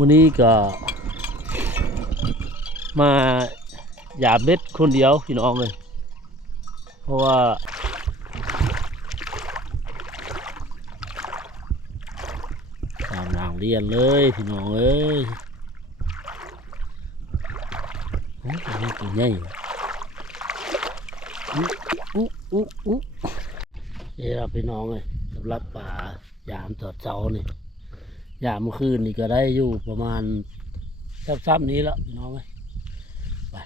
มื้อนี้ก็มาหยาบเบ็ดคนเดียวพี่น้องเลยเพราะว่าตามหลังเรียนเลยพี่น้องเอ้ยโอ้ตัวนี้ตัวใหญ่อุ๊นี่เราพี่น้องเลยสำหรับป่ายามตอดเช้านี่ยามเมื่อคืนนี่ก็ได้อยู่ประมาณซ้ำๆนี้แล้วพี่น้องเลยไป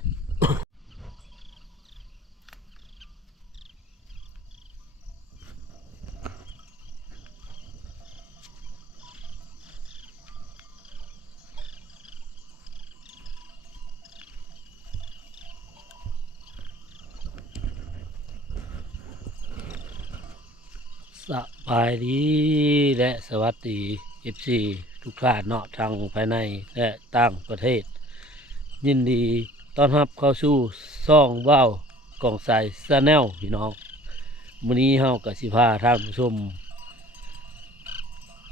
สบายดีและสวัสดีFC ทุกท่านเนาะทางภายในและต่างประเทศยินดีต้อนรับเข้าสู่ซ่องว่าวกองสายซาแนลพี่น้องมื้อนี้เฮากับสิพาท่านผู้ชม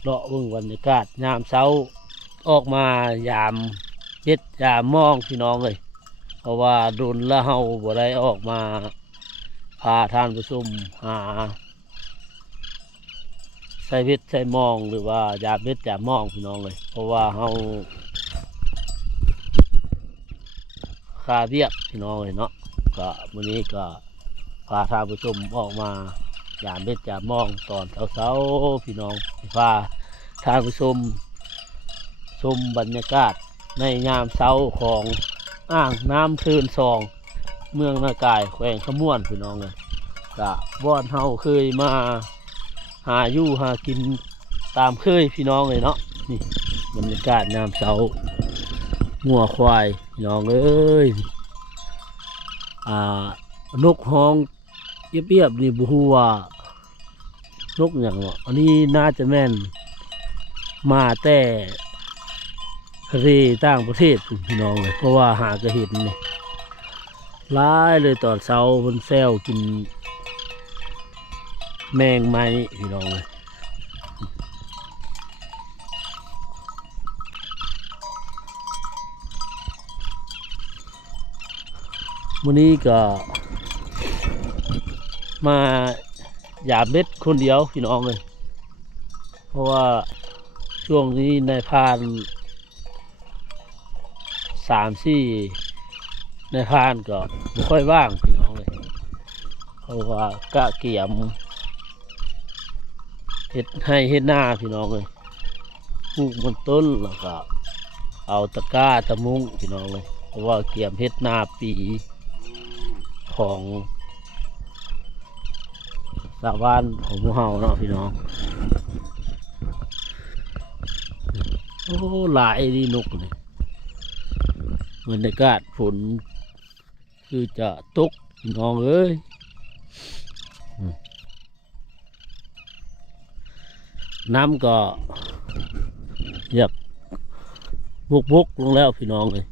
เลาะเบิ่งบรรยากาศยามเช้าออกมายามเฮ็ดยามมองพี่น้องเลยเพราะว่าโดนละเฮาบ่ได้ออกมาพาท่านผู้ชมหาใส่เบ็ดใส่มองหรือว่ายาเบ็ดยามองพี่น้องเลยเพราะว่าเฮาคาเบียกพี่น้องเลยเนาะก็มื้อนี้ก็พาท่านผู้ชมออกมายามเบ็ดยามองตอนเช้าๆพี่น้องพาท่านผู้ชมชมบรรยากาศในยามเช้าของอ่างน้ำเทินซองเมืองนากายแขวงขมวนพี่น้องเลยก็บ่อนเฮาเคยมาหาอยู่หากินตามเคยพี่น้องเลยเนาะนี่บรรยากาศยามเช้างัวควายพี่น้องเอ้ยนกฮ้องเยียบๆนี่บ่ฮู้ว่านกหยังเนาะอันนี้น่าจะแม่นมาแต่ทะเลต่างประเทศพี่น้องเลยเพราะว่าหากระเห็นนี่หลายเลยตอนเช้ามันแซวกินแมงไม้พี่น้องเลยวันนี้ก็มาหยาบเบ็ดคนเดียวพี่น้องเลยเพราะว่าช่วงนี้นายพราน3-4นายพรานก็ไม่ค่อยว่างพี่น้องเลยเพราะว่ากะเกี่ยมเห็ดให้เห็ดหน้าพี่น้องเลยปลูกบนต้นแล้วก็เอาตะกร้าตะมุ้งพี่น้องเลยเพราะว่าเกี่ยมเห็ดหน้าปีของชาวบ้านของหมู่เฮาเนาะพี่น้องโอ้หลายดีนกเลยบรรยากาศฝนคือจะตกพี่น้องเอ้ยน้ำก็อยากบุกลงแล้วพี่น้องเลย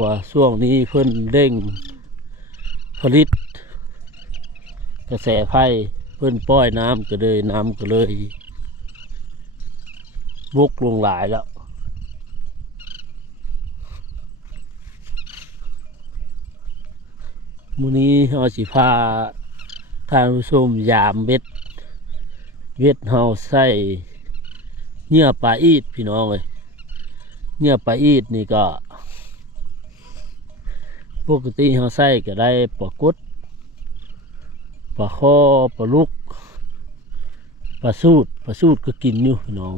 ว่าช่วงนี้เพิ่นเร่งผลิตกระแสไฟเพิ่นป้อยน้ำก็เลยบุกลงหลายแล้วมื้อนี้เราสิพาท่านผู้ชมยามเบ็ดเฮาใส่เนื้อปลาอีดพี่น้องเลยเนื้อปลาอีดนี่ก็ปกติเฮาใส่ก็ได้ปลากดปลาข้อปลาลูกปลาสูดก็กินอยู่พี่น้อง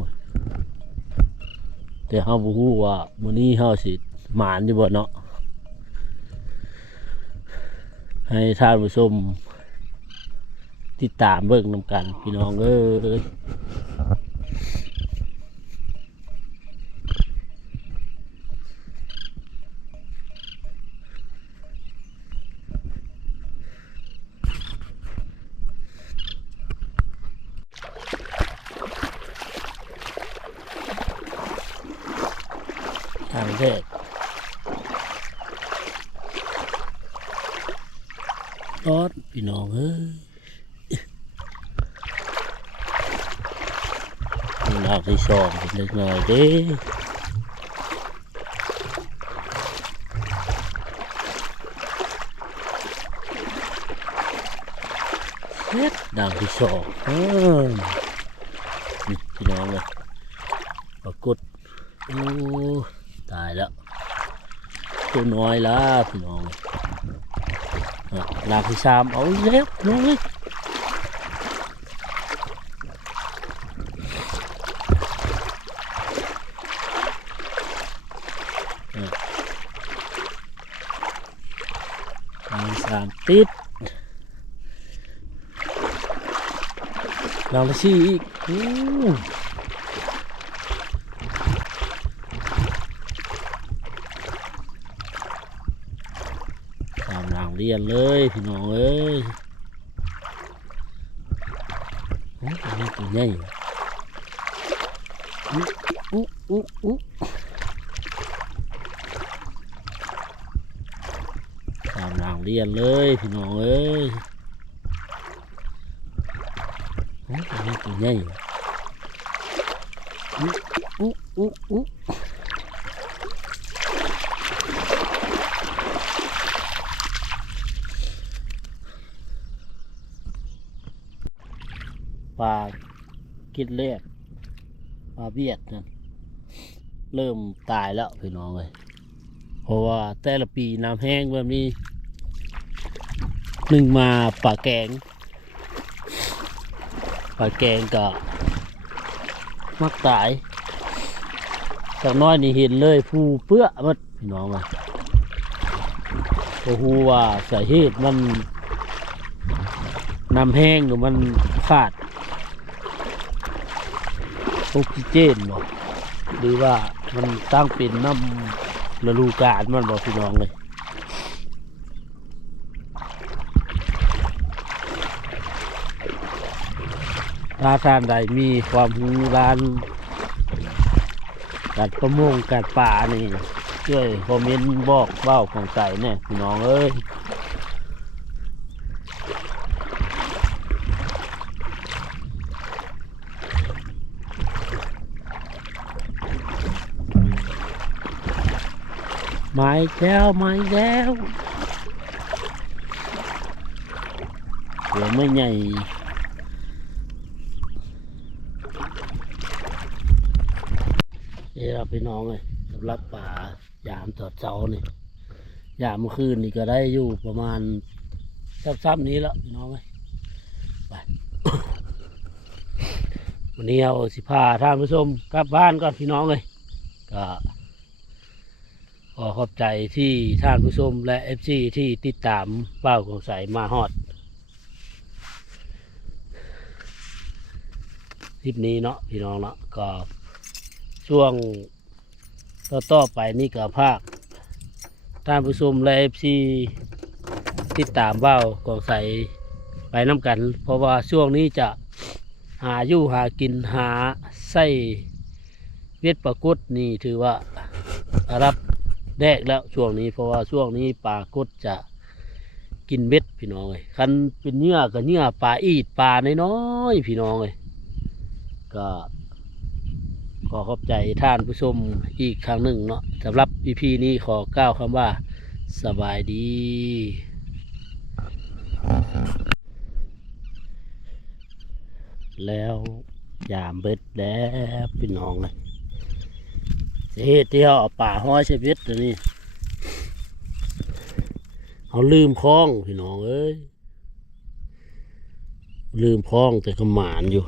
แต่เฮาบ่ฮู้ว่ามื้อนี้เฮาสิหมานอยู่บ่เนาะให้ท่านผู้ชมติดตามเบิ่งนำกันพี่น้องเอ้ยทางแรกรอดพี่น้องเอ้ย หลังที่สองเป็นเล็กน้อยเด้ดังที่สองนี่พี่น้องเลยปรากฏโอ้ตายแล้วตัวน้อยละพี่น้องดังที่สามเอาแล้วน้องเลยดังที่สามติดดังที่สี่อีกตามหลังเรียนเลยพี่น้องเอ้ยตัวนี้ตัวใหญ่ตามหลังเรียนเลยพี่น้องเอ้ยตัวนี้ตัวใหญ่ปลากินเลือดปลาเบียดนั่นเริ่มตายแล้วพี่น้องเลยเพราะว่าแต่ละปีน้ำแห้งแบบนี้หนึ่งมาปลาแกงก็มักตายจากน้อยนี่เห็นเลยผู้เปื้อมัดพี่น้องเลยก็ฮู้ว่าสาเหตุมันน้ำแห้งหรือมันขาดออกซิเจนบ่หรือว่ามันตั้งเป็นน้ำฤดูกาลมันบ่พี่น้องเลยถ้าท่านใดมีความรู้ด้านการประมงการป่านี่ช่วยคอมเมนต์บอกเบ้าของใส่เนี่ยพี่น้องเอ้ยไม้แล้วหัวไม่ใหญ่นี่เราพี่น้องเลยสำหรับป่ายามตอดเช้านี่ยามเมื่อคืนนี่ก็ได้อยู่ประมาณซ้ำๆนี้แล้วพี่น้องเลยไป วันนี้เอาสิพาท่านผู้ชมกลับบ้านก่อนพี่น้องเลยก็ขอขอบใจที่ท่านผู้ชมและ FC ที่ติดตามเป้าของใสมาฮอดคลิปนี้เนาะพี่น้องเนาะก็ช่วงต่อไปนี่ก็ภาคท่านผู้ชมและ FC ติดตามเป้าของใสไปน้ำกันเพราะว่าช่วงนี้จะหาอยู่หากินหาไส้เวทปลากดนี่ถือว่ารับแดกแล้วช่วงนี้เพราะว่าช่วงนี้ปลากดจะกินเม็ดพี่น้องเลยคันเป็นเนื้อกับเนื้อปลาอีดปลาน้อยๆพี่น้องเลยก็ขอขอบใจท่านผู้ชมอีกครั้งหนึ่งเนาะสำหรับ EP นี้ขอกล่าวคำว่าสบายดีแล้วยามเบ็ดแล้วพี่น้องเลยเหตุที่เขาเอาป่าห้อยใช้เบ็ดตัวนี้เขาลืมคล้องพี่น้องเอ้ยลืมคล้องแต่ขมานอยู่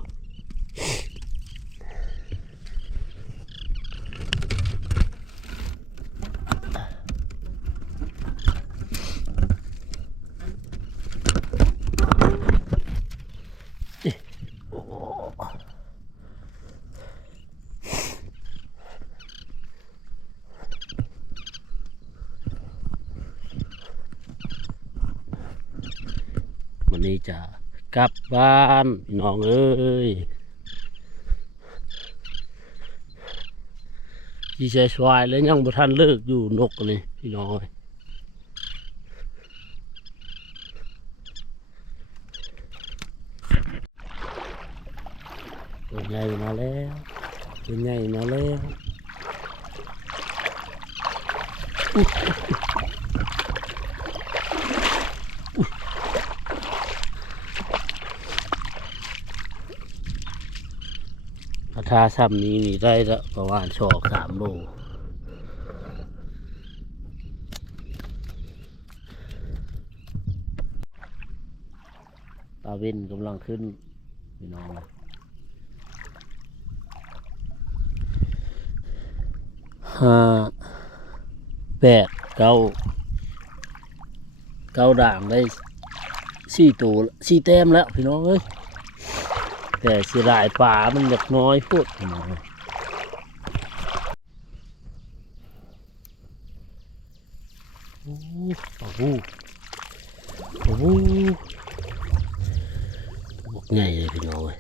วันนี้จะกลับบ้านพี่น้องเอ้ยดีใจสวายแล้วยังบ่ทันเลิกอยู่นกนี่พี่น้องเอ้ยตัวใหญ่มาแล้ว เป็นไงมาแล้วถ้าซ้ำนี้นี่ได้ละประมาณ2-3 โลตาเว้นกำลังขึ้นพี่น้อง5 8 9ด่างได้4 แต้มแล้วพี่น้องเอ้ยแต่เสียดายป่ามันเล็กน้อยพูดพี่น้องโอ้โหโอ้โหบกใหญ่เลยพี่น้องเอ้ย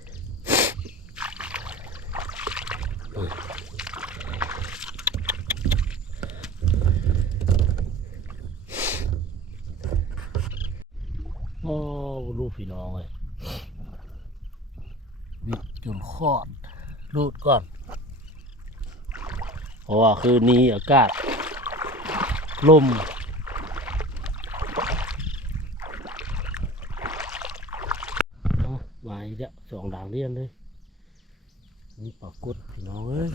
โอ้ลูกพี่น้องเลยวิดจนคลอดรูดก่อนเพราะว่าคืนนี้อากาศลมมาอีกแล้ว2 ด่างเรียนเลยนี่ปรากฏพี่น้องเอ้ย